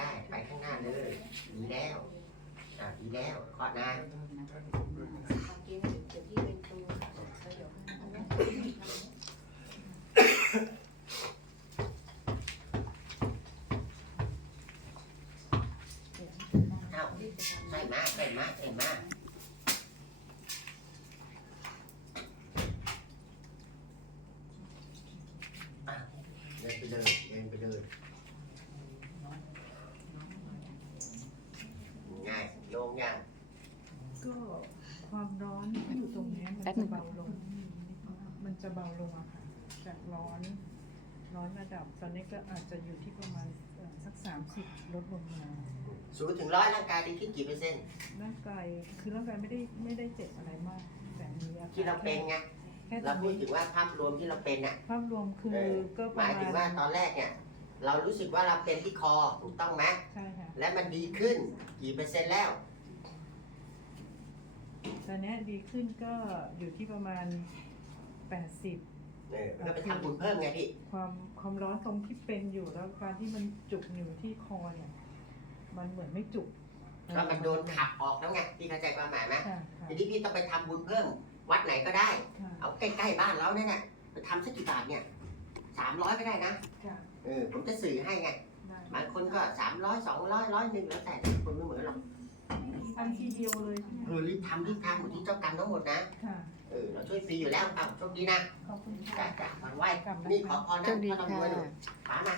ได้ ไปข้างหน้าเลยดีแล้วอะดีแล้วขอดนะคามจริงเดี๋ยวพี่เป็นครูแล้วเดี๋ยวเอ้าใส่มาใส่มาใส่มาอะเดินไปเลยเดินไปเลยง่ายโยงยังก็ความร้อนที่อยู่ตรงเนี้ยมันจะเบาลง มันจะเบาลงอะค่ะ จากร้อน ร้อนระดับ ตอนนี้ก็อาจจะอยู่ที่ประมาณเอ่อสักสามสิบลดลงมาศูนย์ถึงร้อยร่างกายดีขึ้นกี่เปอร์เซ็นต์ร่างกายคือร่างกายไม่ได้ไม่ได้เจ็บอะไรมาก แต่มีอาการที่เราเป็นไงแค่ตเราอนพูดนี้ถึงว่าภาพรวมที่เราเป็นอะ ภาพรวมคือเออ ก็หประมายมาถึงณว่าตอนแรกเนี่ยเรารู้สึกว่าเราเป็นที่คอถูกต้องไหมใช่ค่ะ และมันดีขึ้นกี่เปอร์เซ็นต์แล้ว ตอนเนี้ยดีขึ้นก็อยู่ที่ประมาณ 80 เออก็ไปทำบุญเพิ่มไงพี่ ความความร้อนตรงที่เป็นอยู่แล้วการที่มันจุกอยู่ที่คอเนี่ย มันเหมือนไม่จุกก็มันโดนขับออกแล้วไงพี่เข้าใจความหมายไหมค่ะค่ะทีนี้พี่ต้องไปทำบุญเพิ่ม วัดไหนก็ได้ ค่ะเอาใกล้ๆบ้านเราเนี่ยนะไปทำสักกี่บาทเนี่ยสามร้อยก็ได้นะค่ะเออผมจะสื่อให้ไงได้บางคนก็สามร้อยสองร้อยร้อยหนึ่งแล้วแต่คนไม่เหมือนหรอก ทันทีเดียวเลยใช่ไหมเออรีบทำรีบทำหมดที่เจ้ากรรมทั้งหมดนะค่ะเออเราช่วยฟรีอยู่แล้วเอาโชคดีนะขอบคุณจ้าค่ะจ้าวันไหวนี่ขอพรนะโชคดีพระร่ำรวยหนูค่ะป๋ามา